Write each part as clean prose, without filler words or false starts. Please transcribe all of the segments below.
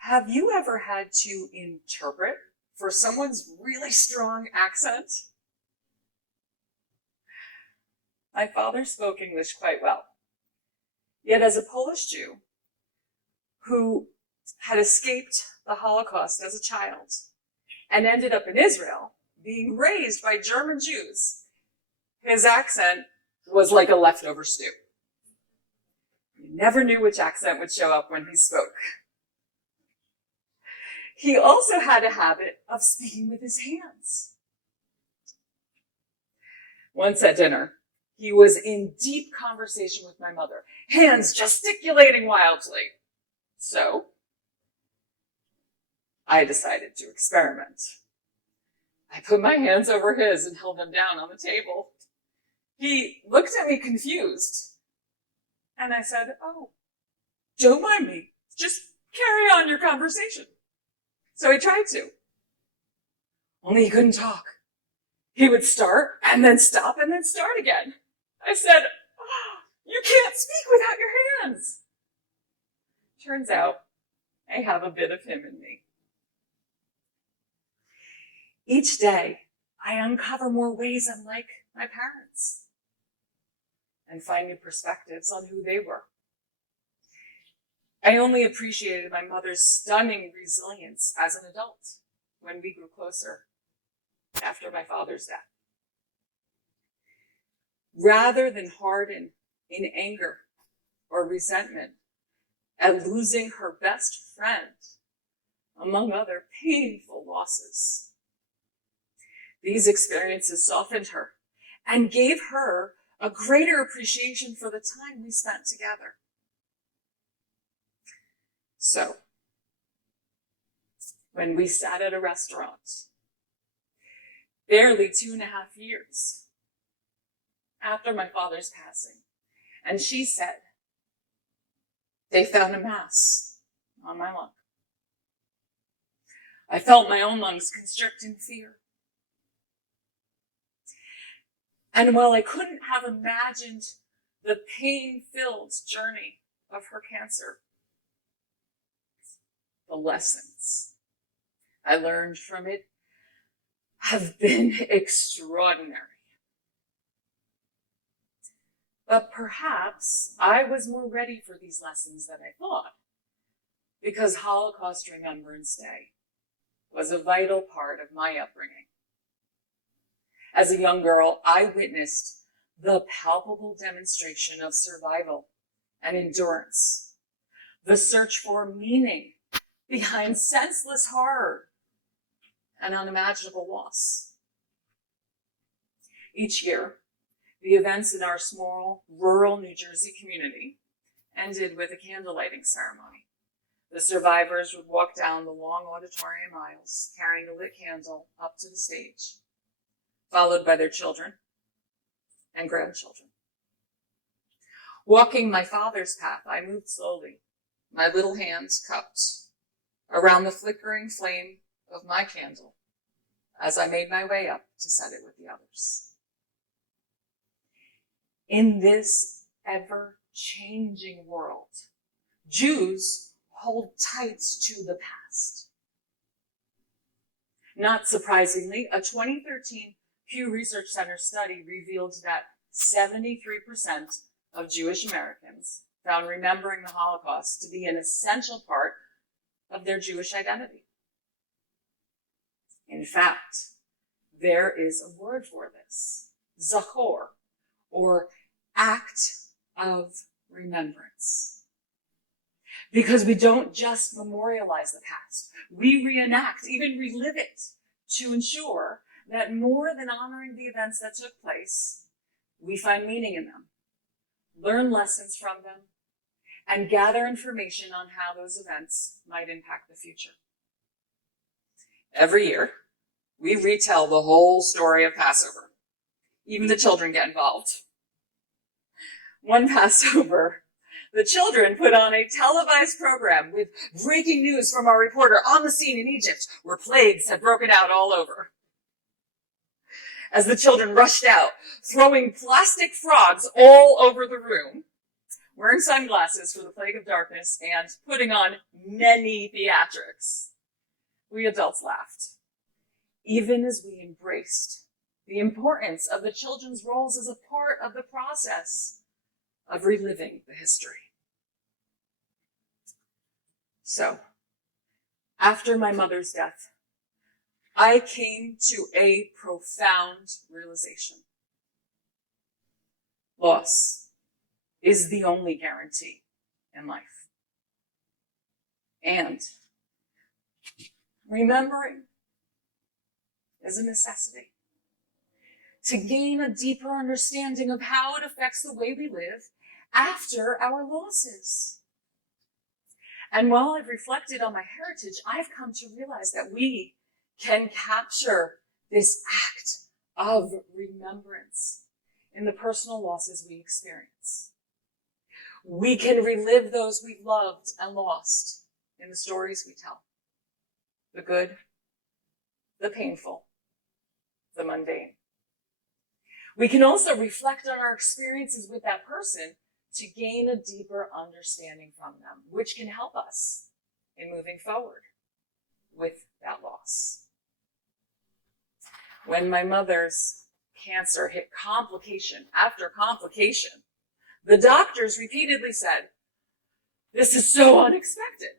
Have you ever had to interpret for someone's really strong accent? My father spoke English quite well. Yet as a Polish Jew who had escaped the Holocaust as a child and ended up in Israel, being raised by German Jews, his accent was like a leftover stew. You never knew which accent would show up when he spoke. He also had a habit of speaking with his hands. Once at dinner, he was in deep conversation with my mother, hands gesticulating wildly. So, I decided to experiment. I put my hands over his and held them down on the table. He looked at me confused, and I said, "Oh, don't mind me. Just carry on your conversation." So he tried to. Only he couldn't talk. He would start and then stop and then start again. I said, "Oh, you can't speak without your hands." Turns out I have a bit of him in me. Each day, I uncover more ways I'm like my parents and find new perspectives on who they were. I only appreciated my mother's stunning resilience as an adult when we grew closer after my father's death. Rather than harden in anger or resentment at losing her best friend, among other painful losses, these experiences softened her and gave her a greater appreciation for the time we spent together. So, when we sat at a restaurant, barely 2.5 years after my father's passing, and she said, "They found a mass on my lung," I felt my own lungs constrict in fear. And while I couldn't have imagined the pain-filled journey of her cancer, the lessons I learned from it have been extraordinary. But perhaps I was more ready for these lessons than I thought, because Holocaust Remembrance Day was a vital part of my upbringing. As a young girl, I witnessed the palpable demonstration of survival and endurance, the search for meaning behind senseless horror and unimaginable loss. Each year, the events in our small, rural New Jersey community ended with a candle lighting ceremony. The survivors would walk down the long auditorium aisles, carrying a lit candle up to the stage, followed by their children and grandchildren. Walking my father's path, I moved slowly, my little hands cupped around the flickering flame of my candle as I made my way up to set it with the others. In this ever-changing world, Jews hold tight to the past. Not surprisingly, a 2013 Pew Research Center study revealed that 73% of Jewish Americans found remembering the Holocaust to be an essential part of their Jewish identity. In fact, there is a word for this, zachor, or act of remembrance. Because we don't just memorialize the past, we reenact, even relive it, to ensure that more than honoring the events that took place, we find meaning in them, learn lessons from them, and gather information on how those events might impact the future. Every year, we retell the whole story of Passover. Even the children get involved. One Passover, the The children put on a televised program with breaking news from our reporter on the scene in Egypt, where plagues had broken out all over. As the children rushed out, throwing plastic frogs all over the room, wearing sunglasses for the plague of darkness, and putting on many theatrics, we adults laughed, even as we embraced the importance of the children's roles as a part of the process of reliving the history. So, after my mother's death, I came to a profound realization. Loss is the only guarantee in life. And remembering is a necessity to gain a deeper understanding of how it affects the way we live after our losses. And while I've reflected on my heritage, I've come to realize that we can capture this act of remembrance in the personal losses we experience. We can relive those we've loved and lost in the stories we tell. The good, the painful, the mundane. We can also reflect on our experiences with that person to gain a deeper understanding from them, which can help us in moving forward with that loss. When my mother's cancer hit complication after complication, the doctors repeatedly said, "This is so unexpected."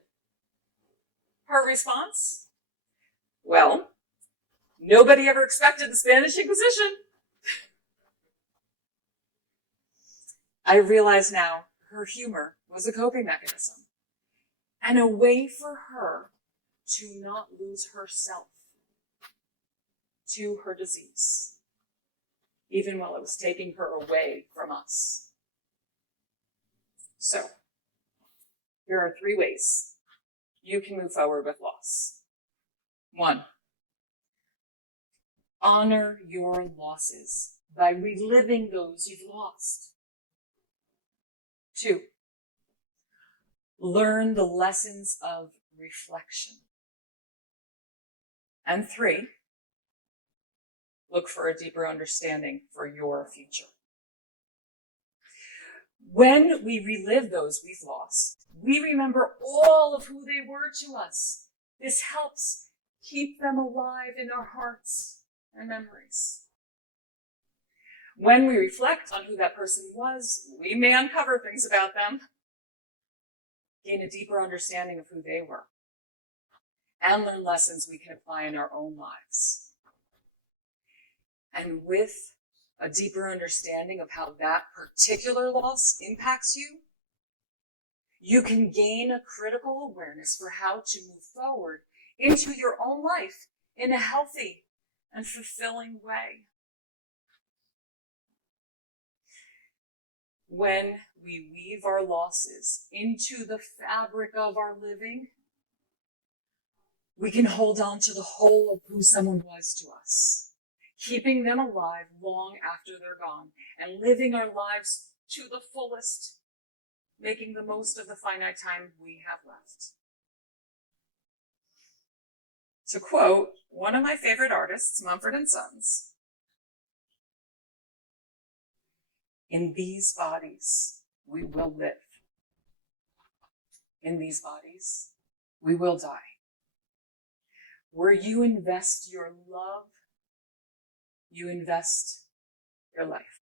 Her response? Well, nobody ever expected the Spanish Inquisition. I realize now her humor was a coping mechanism and a way for her to not lose herself to her disease, even while it was taking her away from us. So, here are 3 ways you can move forward with loss. 1, honor your losses by reliving those you've lost. 2, learn the lessons of reflection. And 3, look for a deeper understanding for your future. When we relive those we've lost, we remember all of who they were to us. This helps keep them alive in our hearts and memories. When we reflect on who that person was, we may uncover things about them, gain a deeper understanding of who they were, and learn lessons we can apply in our own lives. And with a deeper understanding of how that particular loss impacts you, you can gain a critical awareness for how to move forward into your own life in a healthy and fulfilling way. When we weave our losses into the fabric of our living, we can hold on to the whole of who someone was to us, keeping them alive long after they're gone, and living our lives to the fullest, making the most of the finite time we have left. To quote one of my favorite artists, Mumford & Sons, "In these bodies, we will live. In these bodies, we will die. Where you invest your love, you invest your life."